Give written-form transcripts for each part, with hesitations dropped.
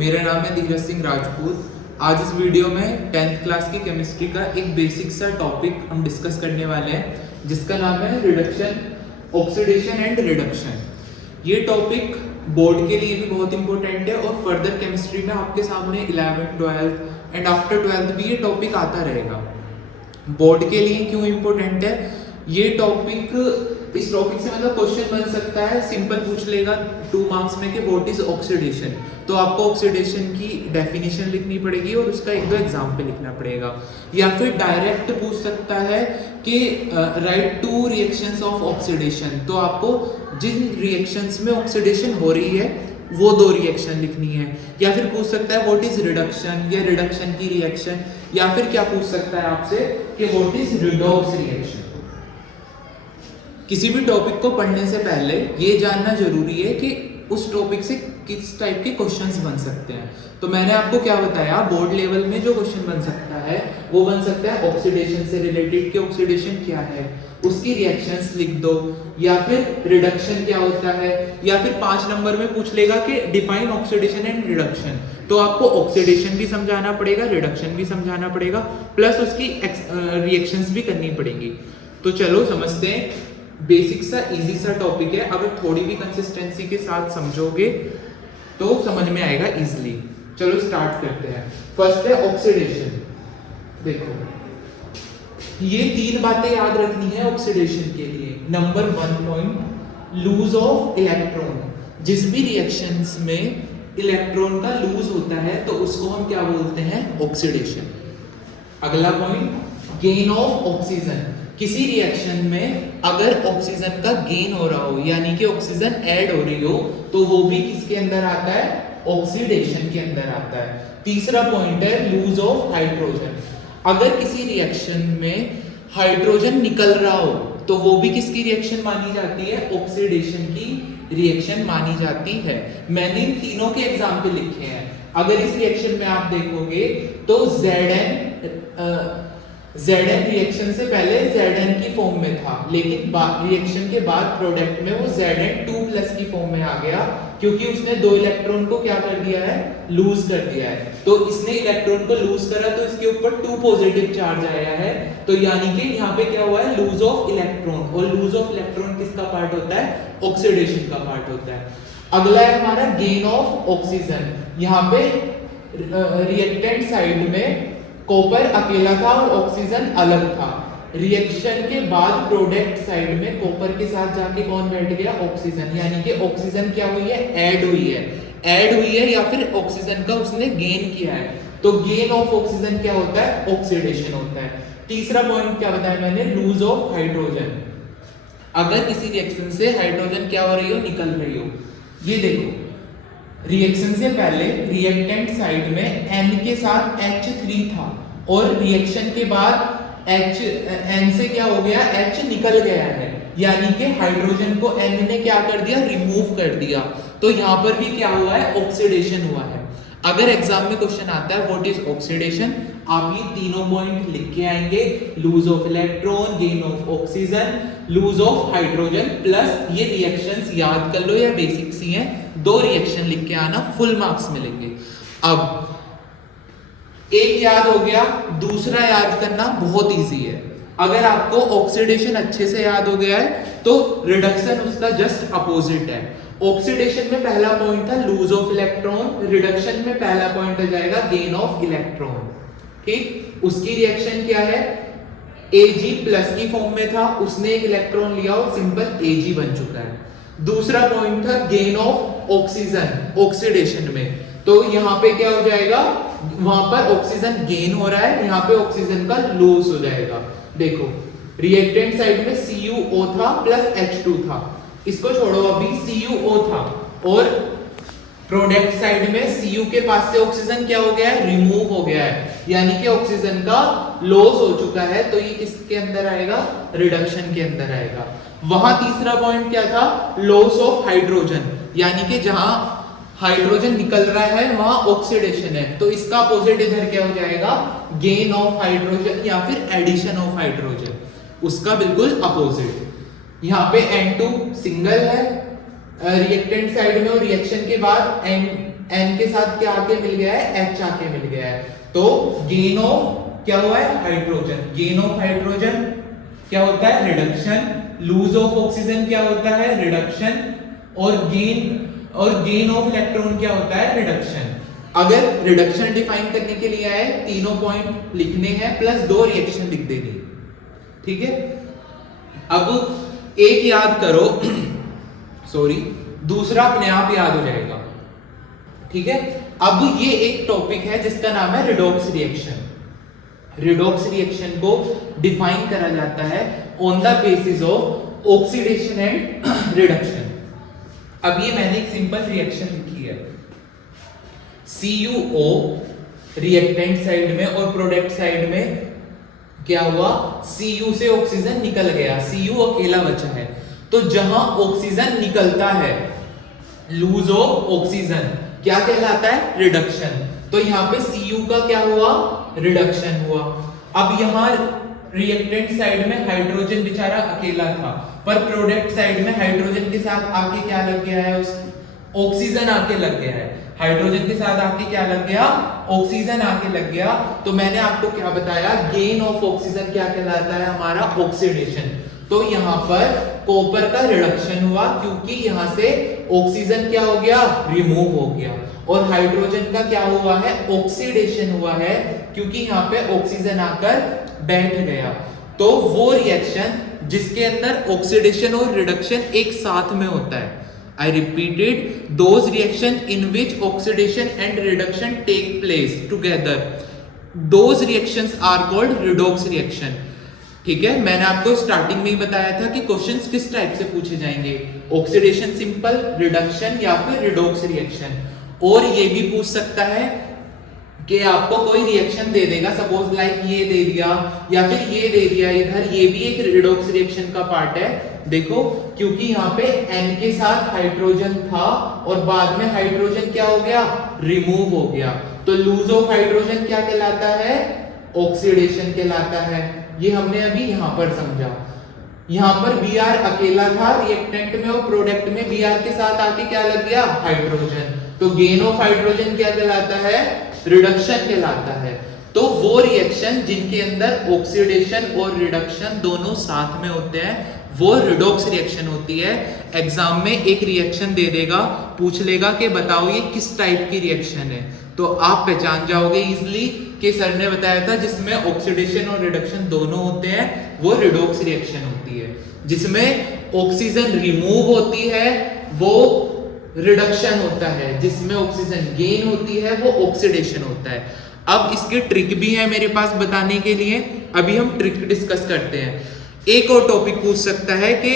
मेरा नाम है धीरज सिंह राजपूत। आज इस वीडियो में 10th क्लास की केमिस्ट्री का एक बेसिक सा टॉपिक हम डिस्कस करने वाले हैं जिसका नाम है रिडक्शन, ऑक्सीडेशन एंड रिडक्शन। ये टॉपिक बोर्ड के लिए भी बहुत इंपॉर्टेंट है और फर्दर केमिस्ट्री में आपके सामने 11th, 12th and after 12th भी ये टॉपिक आता रहेगा। बोर्ड के लिए क्यों इंपॉर्टेंट है ये टॉपिक? इस टॉपिक से मतलब क्वेश्चन बन सकता है, सिंपल पूछ लेगा 2 मार्क्स में कि व्हाट इज ऑक्सीडेशन। तो आपको ऑक्सीडेशन की डेफिनेशन लिखनी पड़ेगी और उसका 1-2 एग्जाम्पल लिखना पड़ेगा। या फिर डायरेक्ट पूछ सकता है कि राइट 2 रिएक्शंस ऑफ ऑक्सीडेशन। तो आपको जिन रिएक्शंस में ऑक्सीडेशन हो रही है वो 2 रिएक्शन लिखनी है। या फिर पूछ सकता है व्हाट इज रिडक्शन या रिडक्शन की रिएक्शन। या फिर क्या पूछ सकता है आपसे कि व्हाट इज रिडॉक्स रिएक्शन। किसी भी टॉपिक को पढ़ने से पहले ये जानना जरूरी है कि उस टॉपिक से किस टाइप के क्वेश्चंस बन सकते हैं। तो मैंने आपको क्या बताया, बोर्ड लेवल में जो क्वेश्चन बन सकता है वो बन सकता है ऑक्सीडेशन से रिलेटेड कि ऑक्सीडेशन क्या है, उसकी रिएक्शंस लिख दो। या फिर रिडक्शन क्या होता है। या फिर 5 नंबर में पूछ लेगा कि डिफाइन ऑक्सीडेशन एंड रिडक्शन। तो आपको ऑक्सीडेशन भी समझाना पड़ेगा, रिडक्शन भी समझाना पड़ेगा, प्लस उसकी रिएक्शंस भी करनी पड़ेंगी। तो चलो समझते हैं। बेसिक सा इजी सा टॉपिक है, अगर थोड़ी भी कंसिस्टेंसी के साथ समझोगे तो समझ में आएगा इजीली। चलो स्टार्ट करते हैं। फर्स्ट है ऑक्सीडेशन। देखो ये 3 बातें याद रखनी है ऑक्सीडेशन के लिए। Number 1 point, lose of electron. जिस भी रिएक्शंस में इलेक्ट्रॉन का लूज होता है तो उसको हम क्या बोलते हैं, ऑक्सीडेशन। अगला पॉइंट, गेन ऑफ ऑक्सीजन। किसी रिएक्शन में अगर ऑक्सीजन का गेन हो रहा हो यानी कि ऑक्सीजन ऐड हो रही हो तो वो भी किसके अंदर आता है, ऑक्सीडेशन के अंदर आता है। तीसरा पॉइंट है लूज ऑफ हाइड्रोजन। अगर किसी रिएक्शन में हाइड्रोजन निकल रहा हो तो वो भी किसकी रिएक्शन मानी जाती है, ऑक्सीडेशन की रिएक्शन मानी जाती है। मैंने इन तीनों के एग्जाम्पल लिखे हैं। अगर इस रिएक्शन में आप देखोगे तो Zn रिएक्शन से पहले Zn की फॉर्म में था, लेकिन रिएक्शन के बाद प्रोडक्ट में वो Zn2+ की फॉर्म में आ गया क्योंकि उसने 2 इलेक्ट्रॉन को क्या कर दिया है, लूज कर दिया है। तो इसने इलेक्ट्रॉन को लूज करा तो इसके ऊपर 2 पॉजिटिव चार्ज आया है। तो यानी कि यहाँ पे क्या हुआ है, लूज ऑफ इलेक्ट्रॉन। और लूज ऑफ इलेक्ट्रॉन किसका पार्ट होता है, ऑक्सीडेशन का पार्ट होता है। अगला है हमारा गेन ऑफ ऑक्सीजन। यहाँ पे रिएक्टेंट साइड में कॉपर अकेला था और ऑक्सीजन अलग था। रिएक्शन के बाद प्रोडक्ट साइड में कॉपर के साथ जाके कौन बैठ गया, ऑक्सीजन। यानी कि ऑक्सीजन क्या हुई है, ऐड हुई है। ऐड हुई है या फिर ऑक्सीजन का उसने गेन किया है। तो गेन ऑफ ऑक्सीजन क्या होता है, ऑक्सीडेशन होता है। तीसरा पॉइंट क्या बताया मैंने, लूज ऑफ हाइड्रोजन। अगर किसी रिएक्शन से हाइड्रोजन क्या हो रही हो, निकल रही हो। ये देखो रिएक्शन से पहले रिएक्टेंट साइड में N के साथ H3 था और रिएक्शन के बाद N से क्या हो गया, H निकल गया है। यानी कि हाइड्रोजन को N ने क्या कर दिया, रिमूव कर दिया। तो यहाँ पर भी क्या हुआ है, ऑक्सीडेशन हुआ है। अगर एग्जाम में क्वेश्चन आता है व्हाट इज ऑक्सीडेशन, आप ये तीनों पॉइंट लिख के आएंगे, lose of electron, gain of oxygen, lose of hydrogen, plus ये रिएक्शंस याद कर लो या बेसिक सी हैं। 2 रिएक्शन लिख के आना, फुल मार्क्स मिलेंगे। अब एक याद हो गया, दूसरा याद करना बहुत इजी है। अगर आपको ऑक्सीडेशन अच्छे से याद हो गया है तो रिडक्शन उसका जस्ट अपोजिट है। ऑक्सीडेशन में पहला पॉइंट था लूज ऑफ इलेक्ट्रॉन, रिडक्शन में पहला पॉइंट आ जाएगा गेन ऑफ इलेक्ट्रॉन। ठीक, उसकी रिएक्शन क्या है, Ag+ की फॉर्म में था, उसने एक इलेक्ट्रॉन लिया और सिंपल Ag बन चुका है। दूसरा पॉइंट था गेन ऑफ ऑक्सीजन, ऑक्सीडेशन में। तो यहाँ पे क्या हो जाएगा, वहां पर ऑक्सीजन गेन हो रहा है, यहाँ पे ऑक्सीजन का लॉस हो जाएगा। देखो रिएक्टेंट साइड में CuO था प्लस H2 था, इसको छोड़ो, अभी CuO था और प्रोडक्ट साइड में Cu के पास से ऑक्सीजन क्या हो गया है, रिमूव हो गया है। यानी कि ऑक्सीजन का लॉस हो चुका है। तो ये किसके अंदर आएगा, रिडक्शन के अंदर आएगा। वहां तीसरा पॉइंट क्या था, लॉस ऑफ हाइड्रोजन। यानी कि जहां हाइड्रोजन निकल रहा है वहां ऑक्सीडेशन है। तो इसका अपोजिट इधर क्या हो जाएगा, गेन ऑफ हाइड्रोजन या फिर एडिशन ऑफ हाइड्रोजन, उसका बिल्कुल अपोजिट। यहाँ पे N2 सिंगल है रिएक्टेंट साइड में और रिएक्शन के बाद N के साथ क्या आके मिल गया है, H आके मिल गया है। तो गेन ऑफ क्या हुआ है, हाइड्रोजन। गेन ऑफ हाइड्रोजन क्या होता है, रिडक्शन। लूज ऑफ ऑक्सीजन क्या होता है, रिडक्शन। और गेन ऑफ इलेक्ट्रॉन क्या होता है, रिडक्शन। अगर रिडक्शन डिफाइन करने के लिए आए, तीनों पॉइंट लिखने हैं प्लस 2 रिएक्शन लिख देंगे, ठीक है। अब एक याद करो सॉरी, दूसरा अपने आप याद हो जाएगा, ठीक है। अब ये एक टॉपिक है जिसका नाम है रिडॉक्स रिएक्शन। रिडॉक्स रिएक्शन को डिफाइन करा जाता है on the basis of oxidation and reduction. अब ये मैंने एक सिंपल रिएक्शन लिखी है, CuO रिएक्टेंट साइड में और प्रोडक्ट साइड में क्या हुआ, Cu से ऑक्सीजन निकल गया, Cu अकेला बचा है। तो जहां ऑक्सीजन निकलता है, लूज ऑफ ऑक्सीजन क्या कहलाता है, रिडक्शन। तो यहाँ पे Cu का क्या हुआ, रिडक्शन हुआ। अब यहाँ रिएक्टेंट साइड में हाइड्रोजन बेचारा अकेला था, पर प्रोडक्ट साइड में हाइड्रोजन के साथ आके क्या लग गया है, उस ऑक्सीजन आके लग गया है। हाइड्रोजन के साथ आके क्या लग गया, ऑक्सीजन आके लग गया। तो मैंने आपको क्या बताया, गेन ऑफ ऑक्सीजन क्या कहलाता है, हमारा ऑक्सीडेशन। तो यहाँ पर कॉपर का रिडक्शन हुआ क्योंकि यहाँ से ऑक्सीजन क्या हो गया, रिमूव हो गया। और हाइड्रोजन का क्या हुआ है, ऑक्सीडेशन हुआ है क्योंकि यहाँ पे ऑक्सीजन आकर बैठ गया। तो वो रिएक्शन जिसके अंदर ऑक्सीडेशन और रिडक्शन एक साथ में होता है, I repeated, those reaction in which oxidation and reduction take place together, those reactions are called redox reaction। ठीक है, मैंने आपको स्टार्टिंग में ही बताया था कि क्वेश्चंस किस टाइप से पूछे जाएंगे, ऑक्सीडेशन सिंपल, रिडक्शन या फिर रिडॉक्स रिएक्शन। और ये भी पूछ सकता है कि आपको कोई रिएक्शन दे देगा, सपोज लाइक ये दे दिया या फिर ये दे दिया इधर, ये भी एक रिडॉक्स रिएक्शन का पार्ट है। देखो क्योंकि यहाँ पे N के साथ हाइड्रोजन था और बाद में हाइड्रोजन क्या हो गया, रिमूव हो गया। तो लूज ऑफ हाइड्रोजन क्या कहलाता है, ऑक्सीडेशन कहलाता है। ये हमने अभी यहाँ पर समझा। यहाँ पर Br अकेला था रिएक्टेंट में और प्रोडक्ट में Br के साथ आके क्या लग गया, हाइड्रोजन। तो गेन ऑफ हाइड्रोजन क्या कहलाता है, रिडक्शन कहलाता है। तो वो रिएक्शन जिनके अंदर ऑक्सीडेशन और रिडक्शन दोनों साथ में होते हैं वो रिडॉक्स रिएक्शन होती है। एग्जाम में एक रिएक्शन दे देगा, पूछ लेगा कि बताओ ये किस टाइप की रिएक्शन है, तो आप पहचान जाओगे इजीली कि सर ने बताया था जिसमें ऑक्सीडेशन और रिडक्शन दोनों होते हैं वो रिडॉक्स रिएक्शन होती है। जिसमें ऑक्सीजन रिमूव होती है वो रिडक्शन होता है, जिसमें ऑक्सीजन गेन होती है वो ऑक्सीडेशन होता है। अब इसके ट्रिक भी है मेरे पास बताने के लिए, अभी हम ट्रिक डिस्कस करते हैं। एक और टॉपिक पूछ सकता है कि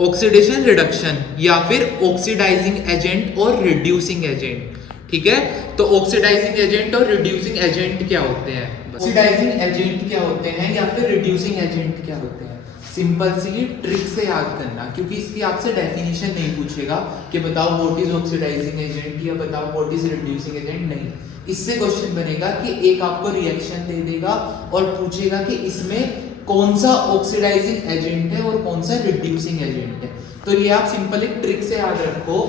ऑक्सीडेशन रिडक्शन या फिर ऑक्सीडाइजिंग एजेंट और रिड्यूसिंग एजेंट, ठीक है। तो ऑक्सीडाइजिंग एजेंट और रिड्यूसिंग एजेंट क्या होते हैं, ऑक्सीडाइजिंग एजेंट क्या होते हैं या फिर रिड्यूसिंग एजेंट क्या होते हैं। सिंपल सी ट्रिक से याद करना, क्योंकि इसकी आपसे डेफिनेशन नहीं पूछेगा कि बताओ व्हाट इज ऑक्सीडाइजिंग एजेंट या बताओ व्हाट इज रिड्यूसिंग एजेंट, नहीं। इससे क्वेश्चन बनेगा कि एक आपको रिएक्शन दे देगा और पूछेगा कि इसमें कौन सा ऑक्सीडाइजिंग एजेंट है और कौन सा रिड्यूसिंग एजेंट है। तो ये आप सिंपल एक ट्रिक से याद रखो,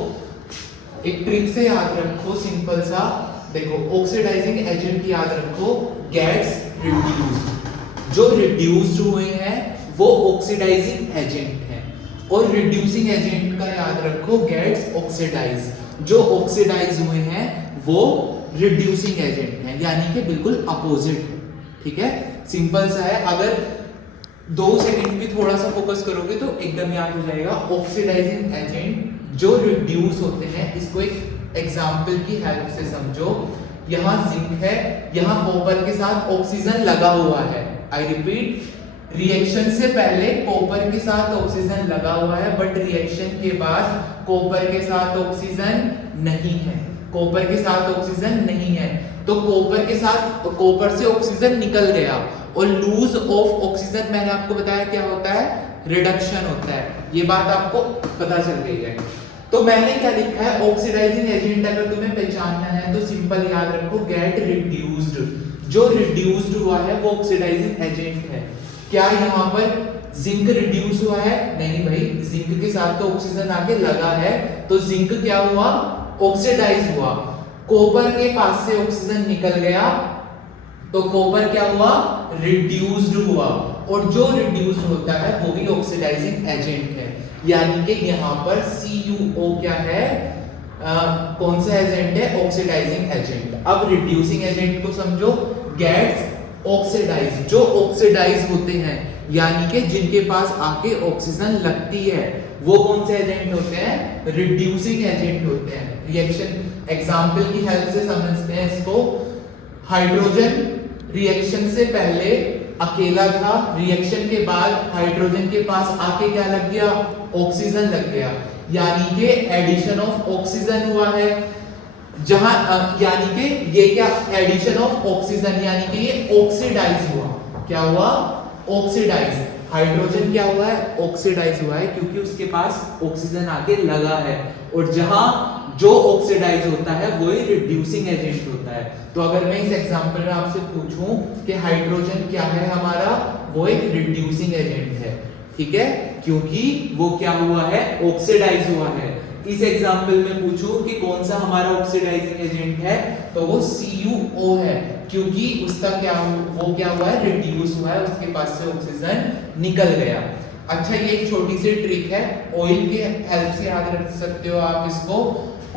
एक ट्रिक से याद रखो सिंपल सा। देखो ऑक्सीडाइजिंग एजेंट याद रखो, गेट्स रिड्यूस्ड। जो रिड्यूस्ड हुए हैं वो ऑक्सीडाइजिंग एजेंट है, और रिड्यूसिंग एजेंट का याद रखो गेट्स ऑक्सीडाइज। जो ऑक्सीडाइज हुए हैं वो रिड्यूसिंग एजेंट है, यानी कि बिल्कुल अपोजिट, ठीक है। सिंपल सा है, अगर 2 सेकंड भी थोड़ा सा फोकस करोगे तो एकदम याद हो जाएगा। ऑक्सीडाइजिंग एजेंट जो रिड्यूस होते हैं, इसको एक एग्जांपल की हेल्प से समझो। यहाँ जिंक है, यहाँ कॉपर के साथ ऑक्सीजन लगा हुआ है। आई रिपीट, रिएक्शन से पहले कॉपर के साथ ऑक्सीजन लगा हुआ है, बट रिएक्शन के बाद कॉपर के साथ ऑक्सीजन नहीं है, कॉपर के साथ ऑक्सीजन नहीं है। तो कॉपर के साथ, कॉपर से ऑक्सीजन निकल गया, और लूज ऑफ ऑक्सीजन मैंने आपको बताया क्या होता है, रिडक्शन होता है। ये बात आपको पता चल गई है। तो मैंने क्या लिखा है, ऑक्सीडाइजिंग एजेंट अगर तुम्हें पहचानना है तो सिंपल याद रखो गेट रिड्यूस्ड। जो रिड्यूस्ड हुआ है वो ऑक्सीडाइजिंग एजेंट है। क्या यहाँ पर जिंक रिड्यूस हुआ है? नहीं भाई, जिंक के साथ तो ऑक्सीजन आके लगा है, तो जिंक क्या हुआ, ऑक्सीडाइज हुआ, कॉपर के पास से ऑक्सीजन निकल गया तो कॉपर क्या हुआ, रिड्यूस्ड हुआ, और जो रिड्यूस्ड होता है वो भी ऑक्सीडाइजिंग एजेंट है। यानी कि यहाँ पर CuO क्या है, कौन सा एजेंट है, ऑक्सीडाइजिंग एजेंट। अब रिड्यूसिंग एजेंट को समझो, गेट्स ऑक्सीडाइज, जो ऑक्सीडाइज होते हैं यानी कि जिनके पास आके ऑक्सीजन लगती है वो कौन से एजेंट होते हैं, रिड्यूसिंग एजेंट होते हैं। रिएक्शन एग्जांपल की हेल्प से समझते हैं इसको। हाइड्रोजन रिएक्शन से पहले अकेला था, रिएक्शन के बाद हाइड्रोजन के पास आके क्या लग गया, ऑक्सीजन लग गया, यानी कि एडिशन ऑफ ऑक्सीजन हुआ है। जहां यानी कि ये क्या, एडिशन ऑफ ऑक्सीजन, यानी कि ये ऑक्सीडाइज हुआ। क्या हुआ, ऑक्सीडाइज। हाइड्रोजन क्या हुआ है, ऑक्सीडाइज हुआ है क्योंकि उसके पास ऑक्सीजन आके लगा है, और जहां जो ऑक्सीडाइज होता है वो ही रिड्यूसिंग एजेंट होता है। तो अगर मैं इस एग्जांपल में आपसे पूछूं कि हाइड्रोजन क्या है हमारा, वो एक रिड्यूसिंग एजेंट है, ठीक है, क्योंकि वो क्या हुआ है, ऑक्सीडाइज हुआ है। इस एग्जांपल में पूछूं कि कौन सा हमारा ऑक्सीडाइजिंग एजेंट है, तो वो CuO है, क्योंकि उसका क्या, वो क्या हुआ है, रिड्यूस हुआ है, उसके पास से ऑक्सीजन निकल गया। अच्छा, ये एक छोटी सी ट्रिक है, ऑयल के हेल्प से याद रख सकते हो आप इसको।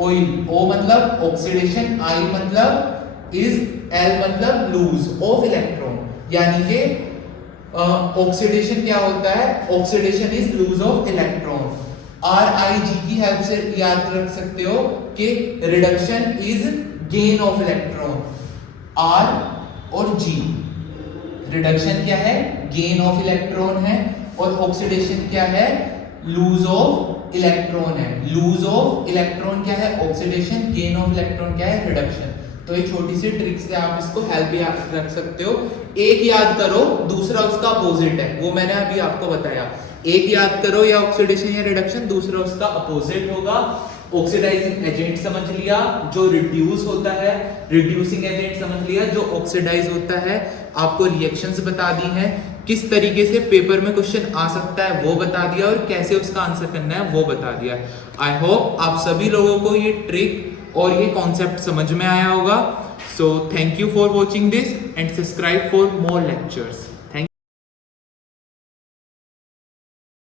ऑयल, O मतलब ऑक्सीडेशन, I मतलब इज, L मतलब लूज ऑफ इलेक्ट्रॉन, यानी कि ऑक्सीडेशन क्या होता है, oxidation is lose of electron. RIG की हेल्प से याद रख सकते हो कि reduction is gain of electron. R और G, रिडक्शन क्या है, गेन ऑफ इलेक्ट्रॉन है, और ऑक्सीडेशन क्या है, लूज ऑफ इलेक्ट्रॉन है। लूज ऑफ इलेक्ट्रॉन क्या है, ऑक्सीडेशन, गेन ऑफ इलेक्ट्रॉन क्या है, रिडक्शन। तो ये छोटी सी ट्रिक से आप इसको हेल्प याद रख सकते हो। एक याद करो, दूसरा उसका अपोजिट है, वो मैंने अभी आपको बताया। एक याद करो, या ऑक्सीडेशन या रिडक्शन, दूसरा उसका अपोजिट होगा। ऑक्सीडाइजिंग एजेंट समझ लिया जो रिड्यूस होता है, रिड्यूसिंग एजेंट समझ लिया जो ऑक्सीडाइज होता है। आपको रिएक्शंस बता दी हैं, किस तरीके से पेपर में क्वेश्चन आ सकता है वो बता दिया, और कैसे उसका आंसर करना है वो बता दिया। आई होप आप सभी लोगों को ये ट्रिक और ये कॉन्सेप्ट समझ में आया होगा। So thank you for watching this and subscribe for more lectures.